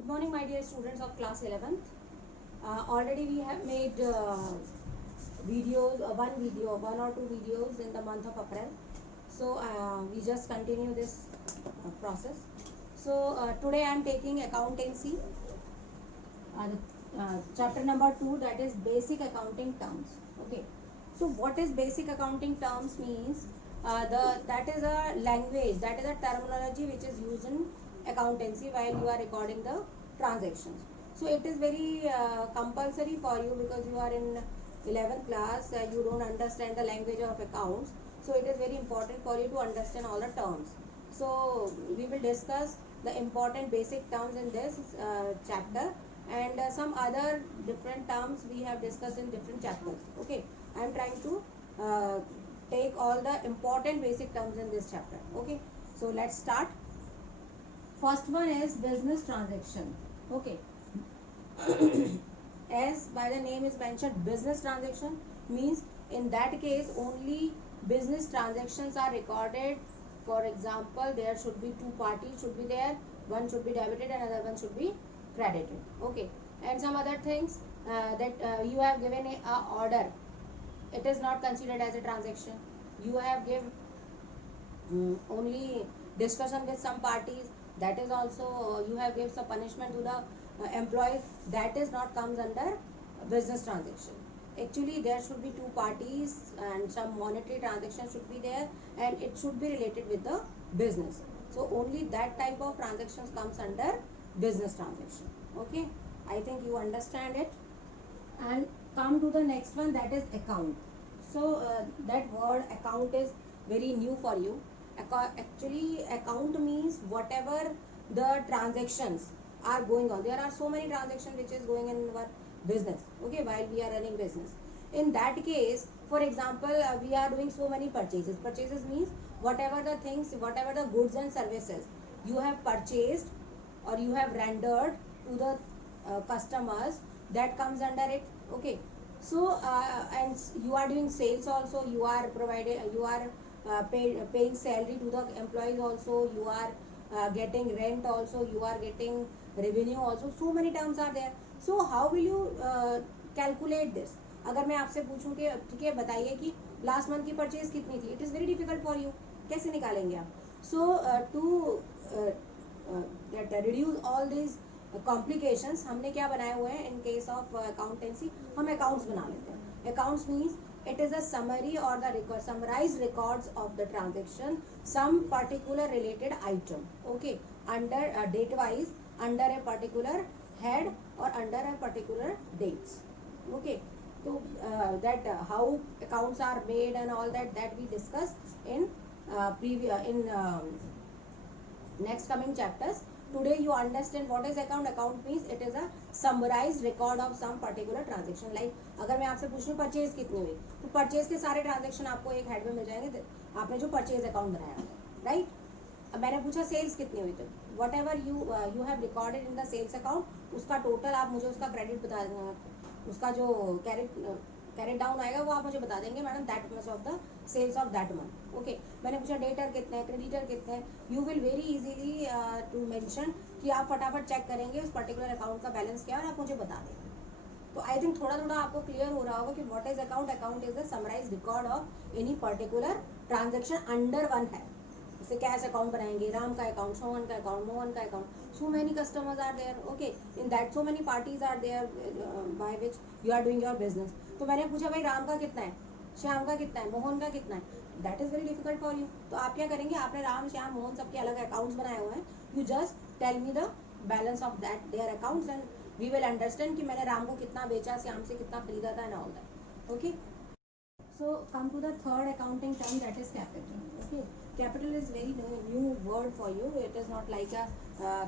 Good morning, my dear students of class 11th. Already we have made videos, one or two videos in the month of April. So we just continue this process. So today I am taking accountancy, chapter number 2, that is basic accounting terms. Okay. So what is basic accounting terms means? That is a language, that is a terminology which is used in accountancy while you are recording the transactions. So it is very compulsory for you because you are in 11th class, you don't understand the language of accounts. So it is very important for you to understand all the terms. So we will discuss the important basic terms in this chapter, and some other different terms we have discussed in different chapters. Okay, I am trying to take all the important basic terms in this chapter. Okay, so let's start. First one is business transaction. Okay. As by the name is mentioned, business transaction means in that case only business transactions are recorded. For example, there should be two parties should be there, one should be debited and another one should be credited. Okay, and some other things that you have given a order, it is not considered as a transaction. You have given only discussion with some parties, that is also you have given some punishment to the employees, that is not comes under business transaction. Actually there should be two parties and some monetary transaction should be there, and it should be related with the business. So only that type of transactions comes under business transaction. Okay, I think you understand it. And come to the next one, that is account. So that word account is very new for you. Actually account means whatever the transactions are going on. There are so many transactions which is going in our business, okay, while we are running business. In that case, for example, we are doing so many purchases means whatever the things, whatever the goods and services you have purchased or you have rendered to the customers, that comes under it. Okay, so and you are doing sales also, you are providing, you are paying salary to the employees also, you are getting rent also, you are getting revenue also. So many terms are there. So how will you calculate this? अगर मैं आपसे पूछूं कि ठीक है बताइए कि last month की परचेज कितनी थी, it is very difficult for you, कैसे निकालेंगे आप? So to reduce all this complications, हमने क्या बनाए हुए हैं इन केस ऑफ अकाउंटेंसी, हम अकाउंट्स बना लेते हैं. Accounts means it is a summary or the summarized records of the transaction, some particular related item, okay, under date wise, under a particular head or under a particular dates. Okay, so that how accounts are made and all that we discuss in next coming chapters. Today you understand what is account. Account means it is a summarized record of some particular transaction. Like अगर मैं आपसे पूछूं purchase कितनी हुई, तो purchase के सारे transaction आपको एक हेड में मिल जाएंगे, आपने जो परचेज अकाउंट बनाया, राइट. अब मैंने पूछा सेल्स कितनी हुई, तो whatever you have recorded in the sales account, उसका टोटल आप मुझे उसका क्रेडिट बता देंगे, उसका जो कैरेट डाउन आएगा वो आप मुझे बता देंगे, madam that much of the sales of that month. Okay, मैंने पूछा डेटर कितने हैं, क्रेडिटर कितने हैं, you will very easily to mention कि आप फटाफट चेक करेंगे उस पर्टिकुलर अकाउंट का बैलेंस क्या है और आप मुझे बता देंगे. तो आई थिंक थोड़ा थोड़ा आपको क्लियर हो रहा होगा कि what is account. Account is the summarise record of any particular transaction under one है. जैसे कैश अकाउंट बनाएंगे, राम का अकाउंट, सोहन का अकाउंट, मोहन का account, so many customers are there, okay, in that so many parties are there by which you are doing your business. तो मैंने पूछा भाई राम का कितना है, श्याम का कितना है, मोहन का कितना है, that is very difficult for you. तो आप क्या करेंगे, आपने राम श्याम मोहन सबके अलग अकाउंट्स बनाए हुए हैं, you just tell me the balance of that their accounts and we will understand कि मैंने राम को कितना बेचा, श्याम से कितना खरीदा था and all that. Okay, so come to the third accounting term, that is capital. Okay, capital is very new word for you. It is not like a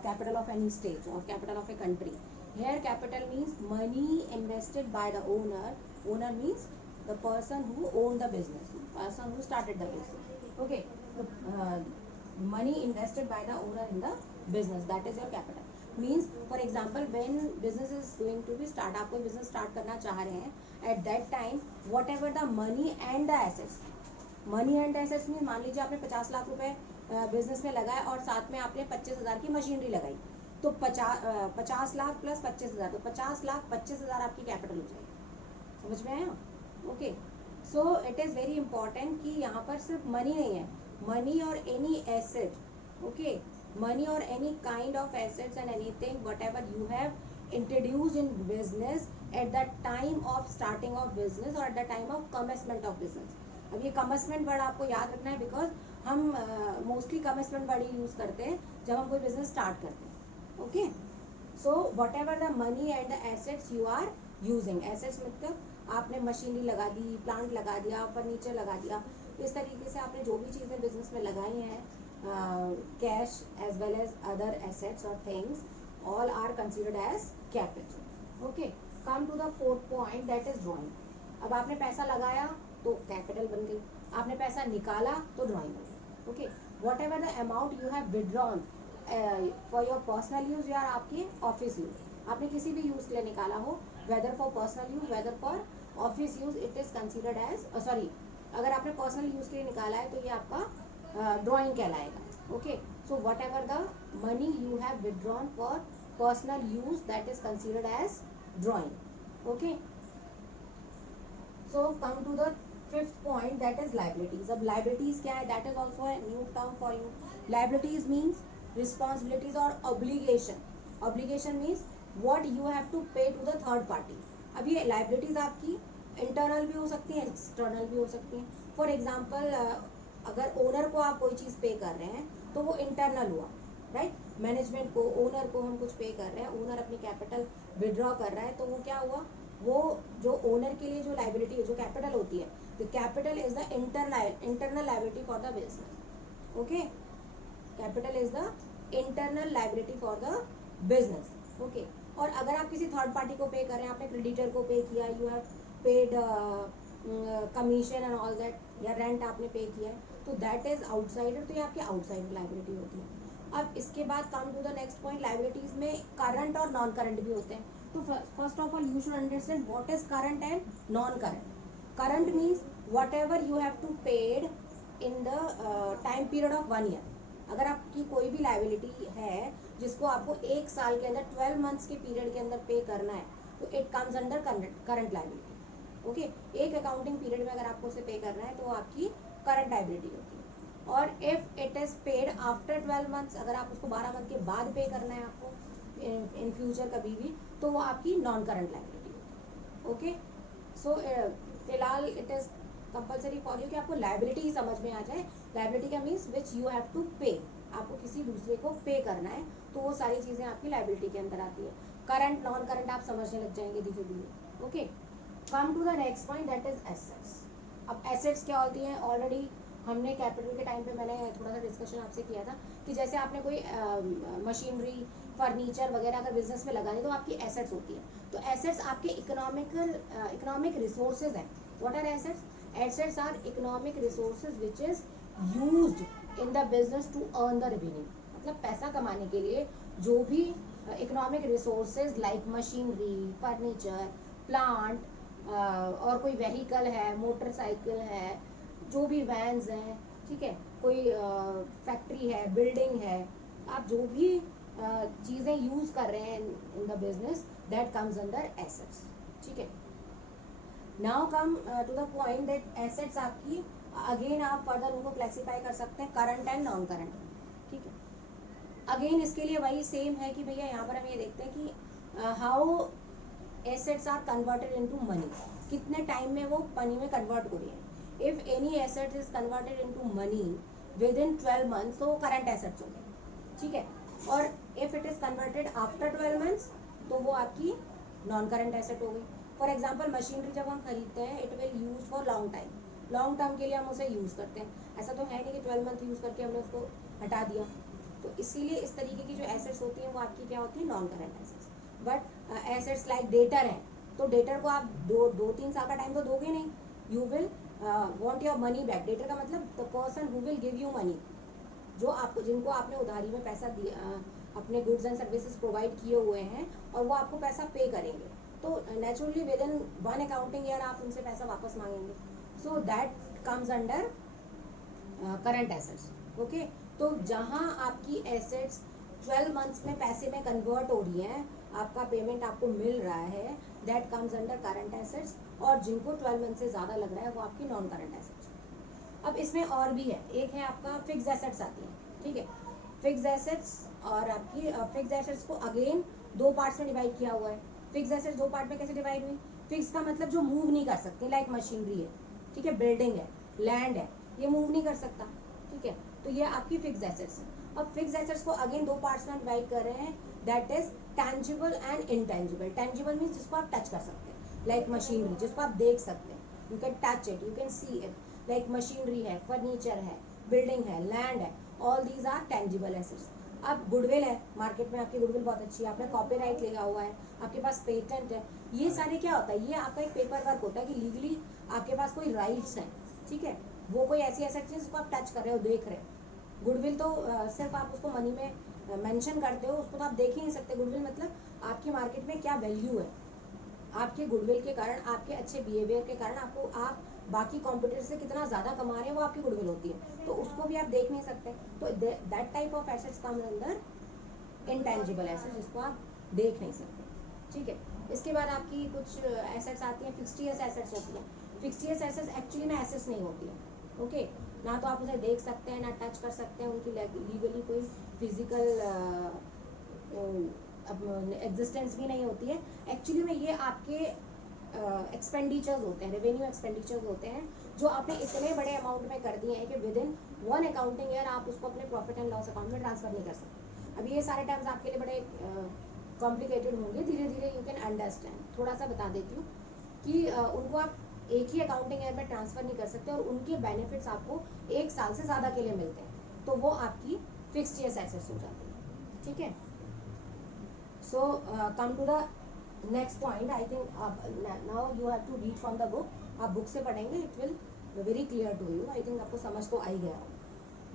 capital of any state or capital of a country. Here capital means money invested by the owner. Owner means the person who owned the business, person who started the business. Okay, the money invested by the owner in the business, that is your capital. Means for example when business is going to be start, आप कोई business start करना चाह रहे हैं, at that time whatever the money and the assets, money and assets मान लीजिए आपने 50 लाख रुपए बिजनेस में लगाए और साथ में आपने 25,000 की मशीनरी लगाई, तो 50 लाख प्लस 25,000, तो 50 लाख 25,000 आपकी कैपिटल हो जाएगी। समझ में आया? Okay, so it is very important कि यहाँ पर सिर्फ मनी नहीं है, मनी और एनी एसेट, ओके, मनी और any kind of assets and anything whatever you have introduce in business at the time of starting of business और at the time of commencement of business. अब ये commencement word आपको याद रखना है, because हम mostly commencement word ही use करते हैं जब हम कोई बिजनेस स्टार्ट करते हैं। Okay, so whatever the money and the assets you are using, assets मतलब आपने मशीनरी लगा दी, प्लांट लगा दिया, फर्नीचर लगा दिया, इस तरीके से आपने जो भी चीज़ें बिजनेस में लगाई हैं, cash as well as other assets और things, all are considered as capital. Okay, come to the fourth point, that is drawing. अब आपने पैसा लगाया तो कैपिटल बन गई, आपने पैसा निकाला तो ड्रॉइंग बन गई। Okay, what ever the amount you have withdrawn for your personal use या आपके ऑफिस यूज, आपने किसी भी यूज के लिए निकाला हो, whether for personal use whether for office use, it is considered as, sorry, अगर आपने पर्सनल यूज के लिए निकाला है तो ये आपका ड्रॉइंग कहलाएगा। Okay, so whatever the money you have withdrawn for personal use that is considered as drawing. Okay, so come to the fifth point, that is liabilities. अब लाइबिलिटीज क्या है, that is also a new term for you. Liabilities means responsibilities और obligation. Obligation means what you have to pay to the third party. अब ये liabilities आपकी internal भी हो सकती हैं, एक्सटर्नल भी हो सकती हैं। फॉर एग्जाम्पल, अगर ओनर को आप कोई चीज़ पे कर रहे हैं तो वो इंटरनल हुआ, राइट? मैनेजमेंट को, ओनर को हम कुछ पे कर रहे हैं, ओनर अपनी कैपिटल विड्रॉ कर रहा है, तो वो क्या हुआ, वो जो ओनर के लिए जो लाइबिलिटी है, जो कैपिटल होती है, the capital is the internal liability for the business. Okay, capital is the internal liability for the business. Okay, और अगर आप किसी थर्ड पार्टी को पे कर रहे हैं, आपने क्रेडिटर को पे किया, you have paid commission and all that, या रेंट आपने पे किया है, तो दैट इज आउटसाइडर, तो ये आपकी आउटसाइडर लाइबिलिटी होती है। अब इसके बाद come to the next point, liabilities में करंट और नॉन करंट भी होते हैं। तो first of all you should understand what is current and non current. Current means whatever you have to paid in the time period of 1 year. अगर आपकी कोई भी लाइबिलिटी है जिसको आपको 1 साल के अंदर 12 मंथ्स के पीरियड के अंदर पे करना है, तो it comes under current liability. Okay, एक अकाउंटिंग पीरियड में अगर आपको उसे पे करना है तो वो आपकी करंट लाइबिलिटी होती है। और if it is paid after 12 months, अगर आप उसको 12 मंथ के बाद पे करना है आपको इन फ्यूचर कभी भी, तो वो आपकी नॉन करंट लाइबिलिटी होती है। ओके, सो फिलहाल it is compulsory for you कि आपको लाइबिलिटी ही समझ में आ जाए। लाइबिलिटी का means which you have to pay, आपको किसी दूसरे को पे करना है, तो वो सारी चीज़ें आपकी लाइबिलिटी के अंदर आती है। करंट नॉन करंट आप समझने लग जाएंगे धीरे धीरे। Okay, come to the next point, that is assets. अब एसेट्स क्या होती हैं, ऑलरेडी हमने कैपिटल के टाइम पे मैंने थोड़ा सा डिस्कशन आपसे किया था कि जैसे आपने कोई मशीनरी, फर्नीचर वगैरह अगर बिजनेस में लगानी तो आपकी एसेट्स होती है। तो एसेट्स आपके इकोनॉमिक रिसोर्सेज हैं। What are assets? Assets are economic resources which is used in the business to earn the revenue. मतलब पैसा कमाने के लिए जो भी economic resources like machinery, furniture, plant, और कोई व्हीकल है, मोटरसाइकिल है, जो भी वैन्स हैं, ठीक है, कोई फैक्ट्री है, बिल्डिंग है, आप जो भी चीज़ें यूज़ कर रहे हैं in the business, that comes under assets. ठीक है, now come to the point that assets आपकी अगेन आप फर्दर उनको क्लासिफाई कर सकते हैं करंट एंड नॉन करंट। ठीक है, अगेन इसके लिए वही सेम है कि भैया यहाँ पर हम ये देखते हैं कि how assets are converted into money, कितने टाइम में वो मनी में कन्वर्ट हो रही है। If any asset is converted into money within 12 months तो वो करंट एसेट्स हो गए। ठीक है, और if it is converted after 12 months तो वो आपकी नॉन करंट एसेट हो गई। फॉर एग्जाम्पल, मशीनरी जब हम खरीदते हैं, it will use for long time, long term के लिए हम उसे यूज़ करते हैं। ऐसा तो है नहीं कि 12 मंथ यूज़ करके हमने उसको हटा दिया। तो इसीलिए इस तरीके की जो एसेट्स होती हैं वो आपकी क्या होती है, non current assets. But assets like debtor हैं, तो डेटर को आप 2-3 साल का टाइम तो दोगे नहीं, you will want your money back. Debtor का मतलब the person who will give you money, जो आपको, जिनको आपने उधारी में पैसा दिया, अपने गुड्स एंड सर्विसेज प्रोवाइड किए हुए हैं, और वो आपको पैसा पे करेंगे, तो naturally with in 1 accounting year आप उनसे पैसा वापस मांगेंगे। So that comes under current assets. Okay, तो जहाँ आपकी एसेट्स 12 मंथ्स में पैसे में कन्वर्ट हो रही है, आपका पेमेंट आपको मिल रहा है, that comes under current assets. और जिनको 12 मंथ से ज़्यादा लग रहा है वो आपकी नॉन करंट एसेट्स। अब इसमें और भी है, एक है आपका फिक्स एसेट्स आती है, ठीक है। फिक्स एसेट्स और आपकी फिक्स एसेट्स को अगेन दो पार्ट्स में डिवाइड किया हुआ है। फिक्स एसेट्स दो पार्ट में कैसे डिवाइड हुई? फिक्स का मतलब जो मूव नहीं कर सकते, लाइक मशीनरी है, ठीक है, बिल्डिंग है, लैंड है, ये मूव नहीं कर सकता, ठीक है, तो ये आपकी फिक्स एसेट्स है। अब फिक्स एसेट्स को अगेन दो पार्ट्स में डिवाइड कर रहे हैं, that is tangible and intangible. Tangible means जिसको आप टच कर सकते हैं, लाइक मशीनरी, जिसको आप देख सकते हैं, you can touch it, you can see it, like machinery है, फर्नीचर है, बिल्डिंग है, लैंड है, all these are tangible assets. अब गुडविल है, मार्केट में आपकी गुडविल बहुत अच्छी है, आपने कॉपीराइट लिया हुआ है, आपके पास पेटेंट है, ये सारे क्या होता है, ये आपका एक पेपर वर्क होता है कि लीगली आपके पास कोई राइट्स हैं, ठीक है, वो कोई ऐसी एसेट है जिसको आप टच कर रहे हो, देख रहे हो। गुडविल तो सिर्फ आप उसको मनी में मेंशन करते हो, उसको तो आप देख ही नहीं सकते। गुडविल मतलब आपकी मार्केट में क्या वैल्यू है, आपके गुडविल के कारण, आपके अच्छे बिहेवियर के कारण आपको, आप बाकी कॉम्पिटिटर से कितना ज़्यादा कमा रहे हैं, वो आपकी गुडविल होती है, तो उसको भी आप देख नहीं सकते। तो दैट टाइप ऑफ एसेट्स कम अंदर इनटैंजिबल एसेट्स, जिसको आप देख नहीं सकते, ठीक है। इसके बाद आपकी कुछ एसेट्स आती हैं, फिक्स्ड एसेट्स होती हैं। फिक्स्ड एसेट्स एक्चुअली में एसेट्स नहीं होती है, ओके, ना तो आप उसे देख सकते हैं, ना टच कर सकते हैं, उनकी लीगली कोई फिजिकल एग्जिस्टेंस भी नहीं होती है। एक्चुअली में ये आपके एक्सपेंडिचर्स होते हैं, रेवेन्यू एक्सपेंडिचर्स होते हैं, जो आपने इतने बड़े अमाउंट में कर दिए हैं कि विद इन 1 अकाउंटिंग ईयर आप उसको अपने प्रॉफिट एंड लॉस अकाउंट में ट्रांसफर नहीं कर सकते। अब ये सारे टर्म्स आपके लिए बड़े कॉम्प्लिकेटेड होंगे, धीरे धीरे यू कैन अंडरस्टैंड। थोड़ा सा बता देती हूँ कि उनको आप एक ही अकाउंटिंग ईयर में ट्रांसफर नहीं कर सकते, और उनके बेनिफिट्स आपको 1 साल से ज़्यादा के लिए मिलते हैं, तो वो आपकी फिक्स्ड एसेट्स हो जाती है, ठीक है। So come to the next point, I think now you have to read from the book, आप बुक से पढ़ेंगे, it will very clear to you, I think आपको समझ तो आ ही गया।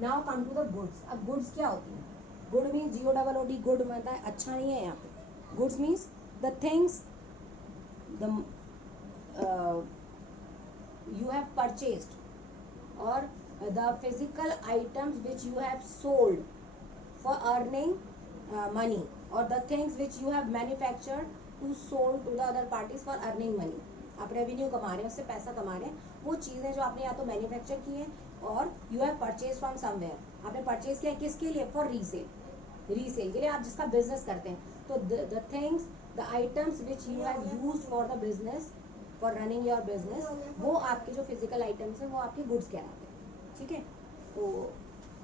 Now come to the goods. अब गुड्स क्या होती है? गुड मीन्स GOOD, गुड मतलब अच्छा नहीं है यहाँ पे। Goods means the things the you have purchased, or the physical items which you have sold for earning money, or the things which you have manufactured to sold to the other parties for earning money. आप revenue कमा रहे हैं, उससे पैसा कमा रहे हैं, वो चीज़ें जो आपने या तो मैन्युफैक्चर की है, और you have purchase from somewhere, आपने परचेज किया किसके लिए? फॉर रीसेल, रीसेल के लिए, आप जिसका बिजनेस करते हैं। तो the things, the items which you have used for the business, for running your business, वो आपके जो फिजिकल आइटम्स हैं वो आपके गुड्स कहलाते हैं, ठीक है। तो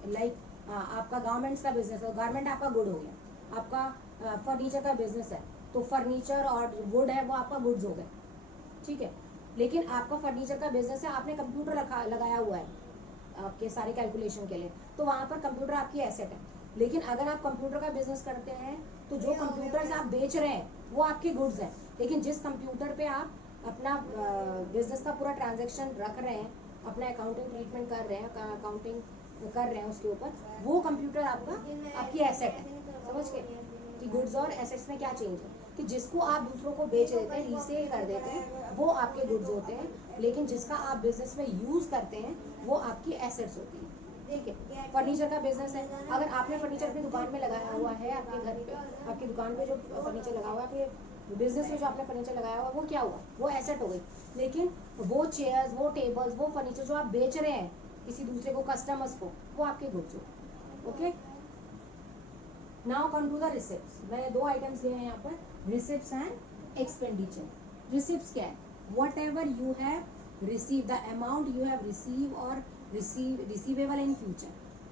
लाइक आपका गारमेंट्स का बिजनेस है, गारमेंट आपका गुड हो गया। आपका फर्नीचर का बिजनेस है, तो फर्नीचर और वुड है वो आपका गुड्स हो गए, ठीक है। लेकिन आपका फर्नीचर का बिजनेस है, आपने कंप्यूटर लगाया हुआ है आपके सारे कैलकुलेशन के लिए, तो वहाँ पर कंप्यूटर आपकी एसेट है। लेकिन अगर आप कंप्यूटर का बिजनेस करते हैं, तो जो कंप्यूटर्स आप बेच रहे हैं वो आपके गुड्स हैं, लेकिन जिस कंप्यूटर पे आप अपना बिजनेस का पूरा ट्रांजैक्शन रख रहे हैं, अपना अकाउंटिंग ट्रीटमेंट कर रहे हैं, अकाउंटिंग कर रहे हैं उसके ऊपर, वो कंप्यूटर आपकी एसेट है। समझ गए कि गुड्स और एसेट्स में क्या चेंज है, कि जिसको आप दूसरों को बेच देते हैं, रीसेल कर देते हैं, वो आपके गुड्स होते हैं, लेकिन जिसका आप बिजनेस में यूज करते हैं वो आपकी एसेट्स होती है, ठीक है। फर्नीचर का बिजनेस है, अगर आपने फर्नीचर अपनी दुकान में लगाया हुआ है, आपके घर पे, आपकी दुकान पे जो फर्नीचर लगा हुआ है, आपके बिजनेस में जो आपने फर्नीचर लगाया हुआ, वो क्या हुआ? वो एसेट हो गई। लेकिन वो चेयर्स, वो टेबल्स, वो फर्नीचर जो आप बेच रहे हैं किसी दूसरे को, कस्टमर्स को, वो आपके गुड्स हो। Okay, now come to the receipts. मैंने 2 आइटम्स दिए हैं यहाँ पर, रिसिप्ट्स एंड एक्सपेंडिचर। रिसिप्ट्स क्या है? Whatever you have receive, the amount you have receive और रिसीवेबल इन फ्यूचर,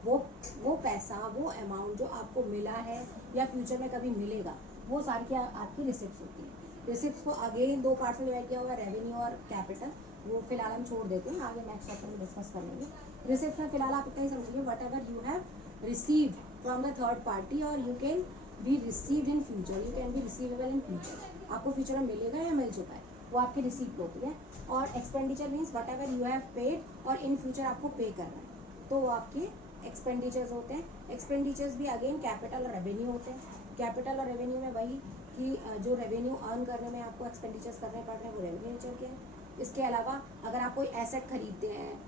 वो पैसा, वो अमाउंट जो आपको मिला है या फ्यूचर में कभी मिलेगा, वो सारी क्या आपकी रिसिप्ट्स होती है। रिसिप्ट्स को अगेन 2 पार्ट्स में डिवाइड किया हुआ है, रेवेन्यू और कैपिटल, वो फिलहाल हम छोड़ देते हैं, आगे नेक्स्ट चैप्टर में डिस्कस कर लेंगे। रिसिप्ट्स में फिलहाल आप इतना ही समझिए, whatever you have received from the third party, और you can be received in future, you can be receivable in future, आपको फ्यूचर में मिलेगा या मिल चुका है, वो आपकी रिसीप्ट होती है। और expenditure means whatever you have paid और इन फ्यूचर आपको पे करना है, तो वो आपके एक्सपेंडिचर्स होते हैं। एक्सपेंडिचर्स भी अगेन कैपिटल और रेवेन्यू होते हैं। कैपिटल और रेवेन्यू में वही कि जो रेवेन्यू अर्न करने में आपको एक्सपेंडिचर्स करने पड़ रहे हैं, वो रेवेन्यू नेचर के हैं। इसके अलावा अगर आप कोई एसेट खरीदते हैं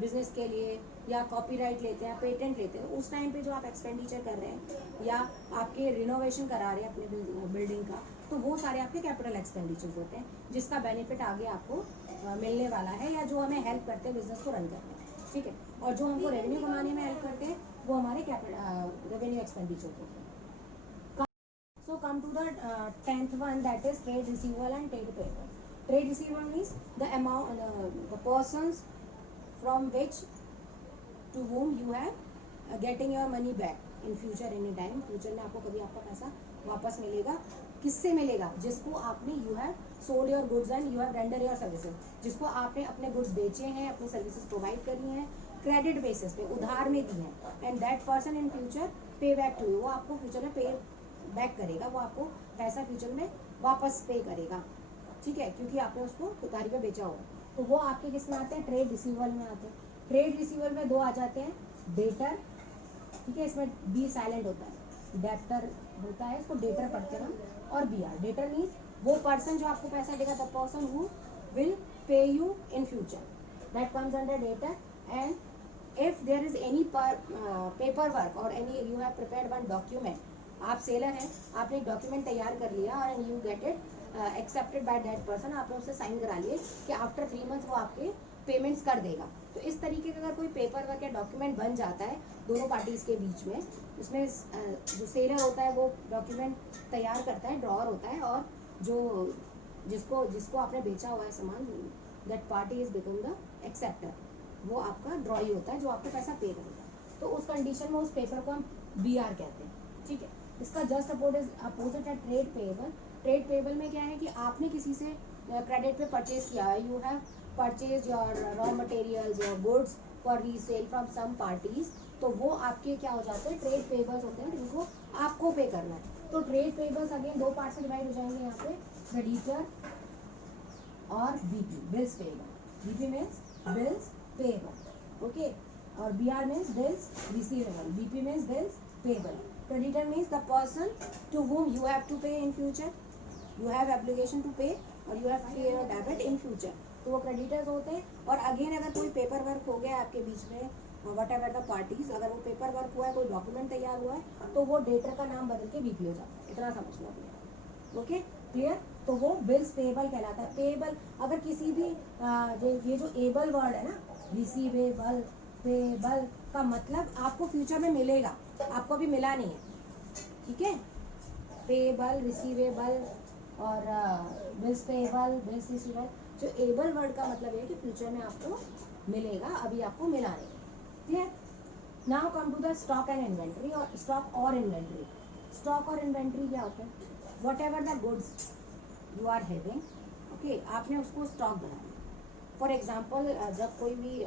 बिजनेस के लिए, या कॉपीराइट लेते हैं, पेटेंट लेते हैं, उस टाइम पे जो आप एक्सपेंडिचर कर रहे हैं या आपके रिनोवेशन करा रहे हैं अपने बिल्डिंग का, तो वो सारे आपके कैपिटल एक्सपेंडिचर्स होते हैं जिसका बेनिफिट आगे आपको मिलने वाला है, या जो हमें हेल्प करते हैं बिजनेस को रन करने में, ठीक है। और जो हमको रेवेन्यू कमाने में हेल्प करते हैं वो हमारे रेवेन्यू एक्सपेंडिचर होते हैं। So come to the 10th one, that is trade receivable and trade payable. Trade receivable means the amount, the persons from which to whom you have getting your money back in future any time. Future में आपको कभी आपका पैसा वापस मिलेगा, किससे मिलेगा? जिसको आपने you have sold your goods and you have rendered your services, जिसको आपने अपने goods बेचे हैं, अपनी services provide करी हैं, क्रेडिट बेसिस पे उधार में दी है, and that person in future पे बैक टू यू, वो आपको फ्यूचर में पे बैक करेगा, वो आपको पैसा फ्यूचर में वापस पे करेगा, ठीक है, क्योंकि आपने उसको उधारी पे बेचा होगा। तो वो आपके किस में आते हैं? ट्रेड रिसीवेबल में आते हैं। ट्रेड रिसीवेबल में दो आ जाते हैं, डेटर, ठीक है, इसमें बी साइलेंट होता है, डेप्टर होता है, इसको डेटर पढ़ते हैं हम, और बी आर। डेटर मीन्स वो पर्सन जो आपको पैसा देगा, the person who will pay you in future, that comes under debtor. And if there is any paperwork or any you have prepared one document, आप सेलर हैं, आपने एक document तैयार कर लिया और you get it accepted by that person, आपने उससे साइन करा लिए कि आफ्टर 3 मंथ्स वो आपके पेमेंट्स कर देगा। तो इस तरीके का अगर कोई पेपर वर्क या डॉक्यूमेंट बन जाता है दोनों पार्टीज के बीच में, उसमें जो सेलर होता है वो डॉक्यूमेंट तैयार करता है, ड्रॉअर होता है, और जो जिसको आपने बेचा हुआ है सामान, that party is become the acceptor, वो आपका ड्रॉई होता है जो आपको पैसा पे करेगा। तो उस कंडीशन में उस पेपर को हम बी आर कहते हैं, ठीक है। इसका जस्ट अपोजिट है ट्रेड पेएबल। ट्रेड पेएबल में क्या है कि आपने किसी से क्रेडिट पे परचेज किया है, you have purchase your raw materials your goods for resale from some parties, तो वो आपके क्या हो जाते हैं? ट्रेड पेएबल्स होते हैं, जिनको आपको पे करना है। तो ट्रेड पेएबल्स अगेन दो पार्ट से डिवाइड हो जाएंगे यहाँ पे, क्रेडिटर और BP, bills payable. BP means bills payable, okay, or BR means bills receivable, BP means bills payable. Creditor means the person to whom you have to pay in future, you have obligation to pay or you have to pay your debit in future, तो वो creditors होते हैं। और again अगर कोई paper work हो गया आपके बीच में, वट एवर द पार्टीज, अगर वो पेपर वर्क हुआ है, कोई डॉक्यूमेंट तैयार हुआ है, तो वो डेटर का नाम बदल के बीपी हो जाता है, इतना समझना पड़ेगा, ओके, क्लियर। तो वो बिल्स पेएबल कहलाता है। पेएबल अगर किसी भी ये जो एबल वर्ड है ना, रिसीवेबल, पेएबल का मतलब आपको फ्यूचर में मिलेगा, आपको अभी मिला नहीं है, ठीक है। पेएबल, रिसीवेबल और बिल्स पेएबल, बिल्स रिसीवेबल, जो एबल वर्ड का मतलब है कि फ्यूचर में आपको मिलेगा, अभी आपको मिला नहीं, clear. Now come to the stock and inventory, और स्टॉक और इन्वेंट्री। स्टॉक और इन्वेंट्री क्या होता है? Whatever the goods you are having, okay, आपने उसको स्टॉक बनाया। फॉर एग्जाम्पल जब कोई भी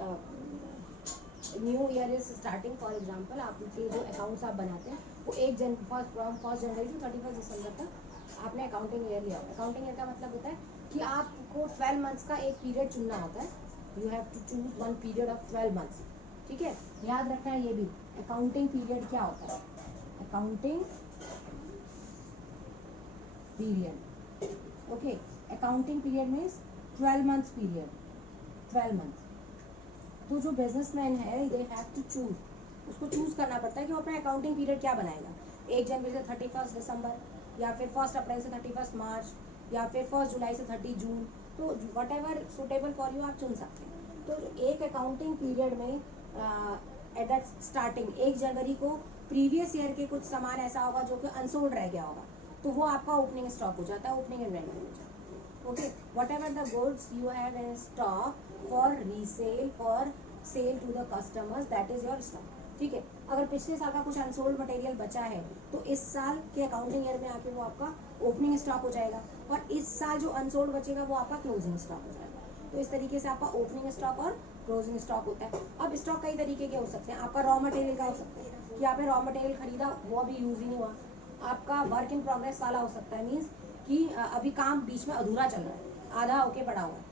new year is starting, for example आपके जो अकाउंट्स आप बनाते हैं वो फर्स्ट जनवरी टू 31 दिसंबर तक आपने अकाउंटिंग ईयर लिया। अकाउंटिंग ईयर का मतलब होता है कि आपको 12 मंथ्स का एक पीरियड चुनना होता है, you have to choose one period of 12 months, ठीक है। याद रखना है ये भी, अकाउंटिंग पीरियड क्या होता है? Accounting period, okay, accounting period means 12 months period, 12 month. तो जो बिजनेसमैन है दे हैव टू चूज, उसको चूज करना पड़ता है कि वो अपना अकाउंटिंग पीरियड क्या बनाएगा, 1 जनवरी से 31 दिसंबर, या फिर 1 अप्रैल से 31 मार्च, या फिर 1 जुलाई से 30 जून, तो what ever suitable for you आप चुन सकते हैं। तो एक अकाउंटिंग पीरियड में एट दैट स्टार्टिंग 1 जनवरी को प्रीवियस ईयर के कुछ सामान ऐसा होगा जो कि अनसोल्ड रह गया होगा, तो वो आपका ओपनिंग स्टॉक हो जाता है, ओपनिंग इन्वेंटरी हो जाता है, okay, whatever the goods you have in stock for resale, for sale to the customers, that is your stock, ठीक है। अगर पिछले साल का कुछ अनसोल्ड मटेरियल बचा है तो इस साल के अकाउंटिंग ईयर में आके वो आपका ओपनिंग स्टॉक हो जाएगा, और इस साल जो अनसोल्ड बचेगा वो आपका क्लोजिंग स्टॉक हो जाएगा। तो इस तरीके से आपका ओपनिंग स्टॉक और क्लोजिंग स्टॉक होता है। अब स्टॉक कई तरीके के हो सकते हैं। आपका रॉ मटेरियल का हो सकता है कि आपने रॉ मटेरियल खरीदा, वो अभी यूज ही नहीं हुआ। आपका वर्क इन प्रोग्रेस वाला हो सकता है, मीन्स कि अभी काम बीच में अधूरा चल रहा है, आधा होके पड़ा हुआ है,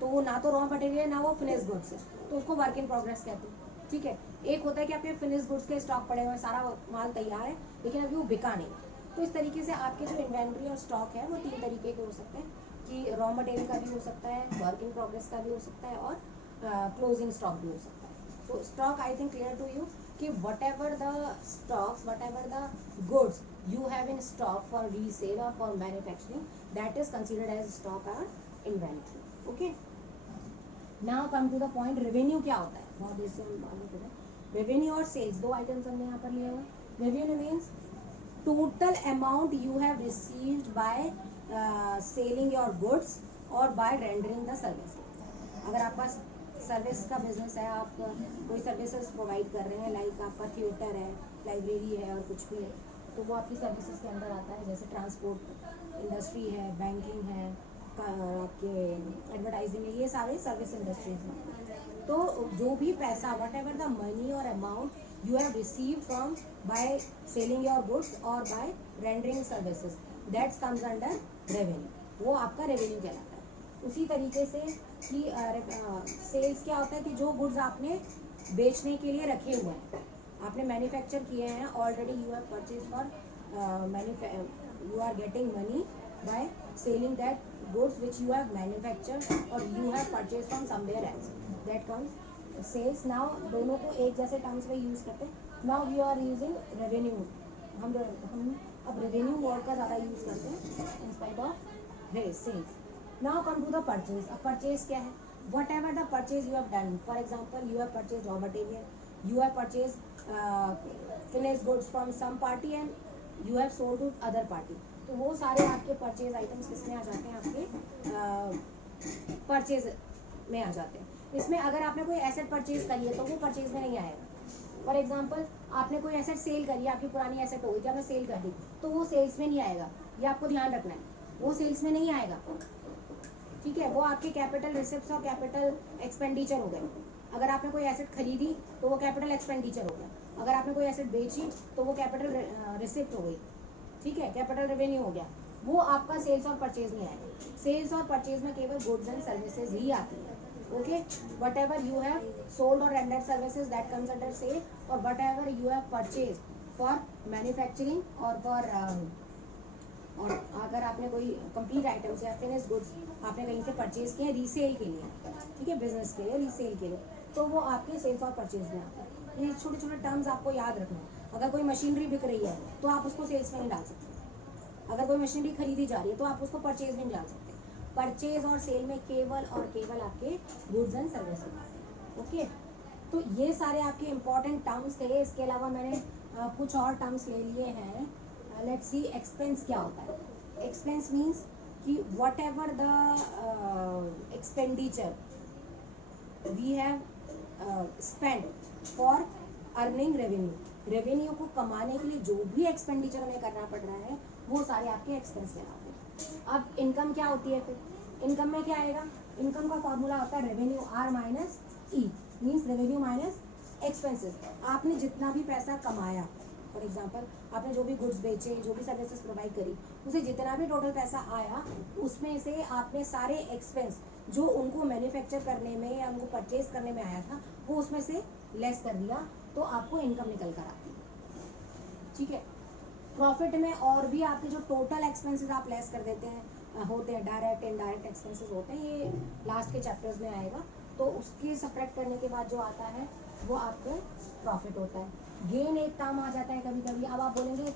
तो वो ना तो रॉ मटेरियल ना वो फिनिश गुड्स है, तो उसको वर्क इन प्रोग्रेस कहते हैं, ठीक है। एक होता है कि आपके फिनिश गुड्स के स्टॉक पड़े हुए हैं, सारा माल तैयार है लेकिन अभी वो बिका नहीं। तो इस तरीके से आपके जो इन्वेंट्री और स्टॉक है वो 3 तरीके के हो सकते हैं, कि रॉ मटेरियल का भी हो सकता है, वर्क इन प्रोग्रेस का भी हो सकता है, और क्लोजिंग स्टॉक भी हो सकता है। तो stock I think clear to you कि whatever the stocks, whatever the goods you have in stock for resale or for manufacturing, that is considered as stock or inventory. Okay, now come to the point, revenue क्या होता है, बहुत इससे हम आगे बढ़े। revenue और sales दो आइटम्स हमने यहाँ पर लिए हुए। revenue means total amount you have received by selling your goods or by rendering the service। अगर आपका सर्विस का बिजनेस है, आप कोई सर्विसेज प्रोवाइड कर रहे हैं, लाइक आपका थिएटर है, लाइब्रेरी है और कुछ भी है, तो वो आपकी सर्विसेज के अंदर आता है। जैसे ट्रांसपोर्ट इंडस्ट्री है, बैंकिंग है, आपके एडवर्टाइजिंग है, ये सारे सर्विस इंडस्ट्रीज हैं। तो जो भी पैसा, वट एवर द मनी और amount you have receive from by selling your goods और by rendering services, that's comes under revenue, वो आपका रेवेन्यू कहलाता है। उसी तरीके से कि सेल्स क्या होता है कि जो गुड्स आपने बेचने के लिए रखे हुए हैं, आपने मैन्युफैक्चर किए हैं already, you have purchase for you are getting money by selling that goods which you have manufactured और you have purchase from somewhere else, that comes sales. Now दोनों को एक जैसे टर्म्स में यूज करते हैं। Now we are using revenue, हम अब रेवेन्यू वर्ड का ज़्यादा यूज करते हैं in spite of sales. Now come to the purchase. अब परचेज क्या है, whatever the purchase you have done, for example you have purchase raw material, you have purchased finished goods from some party and you have sold to other party, तो वो सारे आपके purchase items किसमें आ जाते हैं, आपके purchase में आ जाते हैं। इसमें अगर आपने कोई एसेट परचेज करी है तो वो परचेज में नहीं आएगा। फॉर एग्जांपल आपने कोई एसेट सेल करी है, आपकी पुरानी एसेट हो गई, आपने सेल कर दी, तो वो सेल्स में नहीं आएगा, ये आपको ध्यान रखना है, वो सेल्स में नहीं आएगा। ठीक है, वो आपके कैपिटल रिसिप्ट्स और कैपिटल एक्सपेंडिचर हो गए। अगर आपने कोई एसेट खरीदी तो वो कैपिटल एक्सपेंडिचर हो गया, अगर आपने कोई एसेट बेची तो वो कैपिटल रिसिप्ट हो गई। ठीक है, कैपिटल रेवेन्यू हो गया, वो आपका सेल्स और परचेज नहीं आएगा। सेल्स और परचेज में केवल गुड्स एंड सर्विसेज ही आती है। Okay, whatever you have sold और rendered services that comes under sale, और whatever you have purchase for manufacturing और फॉर और अगर आपने कोई कंप्लीट आइटम्स या फिनिश गुड्स आपने कहीं से परचेज किए रीसेल के लिए, ठीक है, बिजनेस के लिए, रीसेल के लिए, तो वो आपके सेल्स और परचेज में आता है। ये छोटे छोटे टर्म्स आपको याद रखना है। अगर कोई मशीनरी बिक रही है तो आप उसको सेल्स में नहीं डाल सकते, अगर कोई मशीनरी खरीदी जा रही है तो आप उसको परचेज में नहीं डाल सकते। परचेज और सेल में केवल और केवल आपके गुड्स एंड सर्विसेज आते हैं। ओके, तो ये सारे आपके इंपॉर्टेंट टर्म्स थे। इसके अलावा मैंने कुछ और टर्म्स ले लिए हैं। लेट्स सी, एक्सपेंस क्या होता है। एक्सपेंस मीन्स कि whatever the expenditure we have spend for earning revenue, revenue को कमाने के लिए जो भी एक्सपेंडिचर हमें करना पड़ रहा है वो सारे आपके एक्सपेंस कहलाते हैं। अब इनकम क्या होती है, फिर इनकम में क्या आएगा, इनकम का फॉर्मूला होता है revenue R minus E, means revenue minus expenses. आपने जितना भी पैसा कमाया, फॉर एग्जाम्पल आपने जो भी गुड्स बेचे, जो भी सर्विसेज प्रोवाइड करी, उसे जितना भी टोटल पैसा आया उसमें से आपने सारे एक्सपेंस जो उनको मैन्युफैक्चर करने में या उनको परचेज करने में आया था वो उसमें से लेस कर दिया, तो आपको इनकम निकल कर आती है। ठीक है, प्रॉफिट में और भी आपके जो टोटल एक्सपेंसेस आप लेस कर देते हैं होते हैं, डायरेक्ट इनडायरेक्ट एक्सपेंसेस होते हैं, ये लास्ट के चैप्टर्स में आएगा, तो उसके सब्ट्रैक्ट करने के बाद जो आता है वो आपको प्रॉफिट होता है। गेन एक टर्म आ जाता है कभी कभी। अब आप बोलेंगे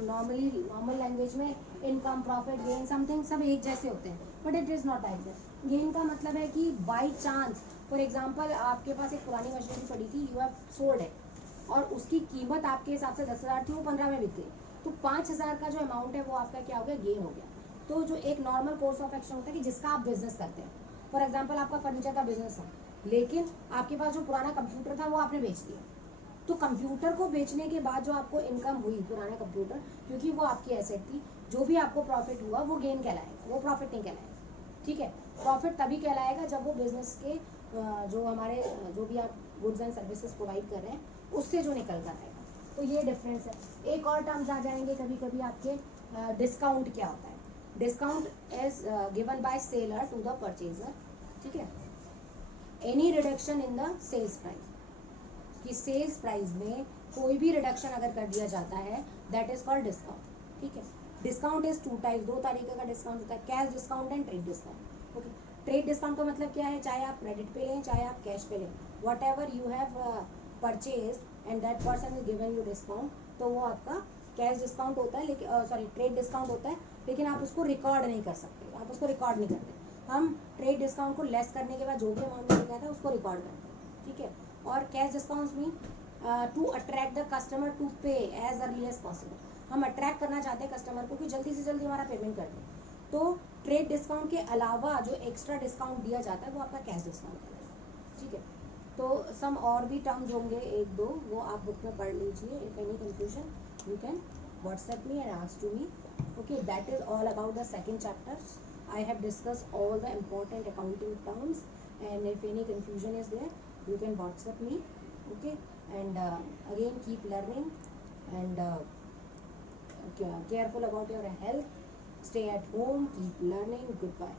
नॉर्मल लैंग्वेज में इनकम, प्रॉफिट, गेन समथिंग सब एक जैसे होते हैं, but it is not like that. Gain का मतलब है कि बाई चांस, फॉर एग्जाम्पल आपके पास एक पुरानी मशीनरी पड़ी थी, यू हैव सोल्ड है और उसकी कीमत आपके हिसाब से 10,000 थी, वो 15 में बिक गई, तो 5,000 का जो अमाउंट है वो आपका क्या हो गया, गेन हो गया। तो जो एक नॉर्मल कोर्स ऑफ एक्शन होता है कि जिसका आप बिजनेस करते हैं, फॉर एग्जाम्पल आपका फर्नीचर का बिजनेस है, लेकिन आपके पास जो पुराना कंप्यूटर था वो आपने बेच दिया, तो कंप्यूटर को बेचने के बाद जो आपको इनकम हुई, पुराना कंप्यूटर, क्योंकि वो आपकी एसेट थी, जो भी आपको प्रॉफिट हुआ वो गेन कहलाएगा, वो प्रॉफिट नहीं कहलाएगा। ठीक है, प्रॉफिट तभी कहलाएगा जब वो बिजनेस के जो हमारे जो भी आप गुड्स एंड सर्विसेज प्रोवाइड कर रहे हैं उससे जो निकल कर आएगा। तो ये डिफरेंस है। एक और टर्म्स आ जाएंगे कभी कभी आपके, डिस्काउंट क्या होता है। Discount is given by seller to the purchaser. ठीक है, any reduction in the sales price, कि सेल्स प्राइस में कोई भी रिडक्शन अगर कर दिया जाता है दैट इज कॉल्ड डिस्काउंट। ठीक है, डिस्काउंट इज टू टाइप, दो तरीके का डिस्काउंट होता है, cash discount and trade discount. Okay, trade discount का मतलब क्या है, चाहे आप क्रेडिट पे लें चाहे आप कैश पे लें, whatever you have purchased and that person is given you discount, तो वो आपका कैश डिस्काउंट होता है, लेकिन सॉरी ट्रेड डिस्काउंट होता है, लेकिन आप उसको रिकॉर्ड नहीं कर सकते, आप उसको रिकॉर्ड नहीं करते। हम ट्रेड डिस्काउंट को लेस करने के बाद जो भी अमाउंट मिल गया था उसको रिकॉर्ड करते हैं, ठीक है। और cash discounts mean to attract the customer to pay as early as possible, हम अट्रैक्ट करना चाहते हैं कस्टमर को कि जल्दी से जल्दी हमारा पेमेंट कर दें। तो ट्रेड डिस्काउंट के अलावा जो एक्स्ट्रा डिस्काउंट दिया जाता है वो आपका कैश डिस्काउंट है, ठीक है। तो सम और भी टर्म्स होंगे एक दो, वो आप बुक में पढ़ लीजिए। If any confusion you can WhatsApp me and ask to me, okay. That is all about the second chapter. I have discussed all the important accounting terms, and if any confusion is there you can WhatsApp me, okay. And again keep learning and careful about your health, stay at home, keep learning. Goodbye.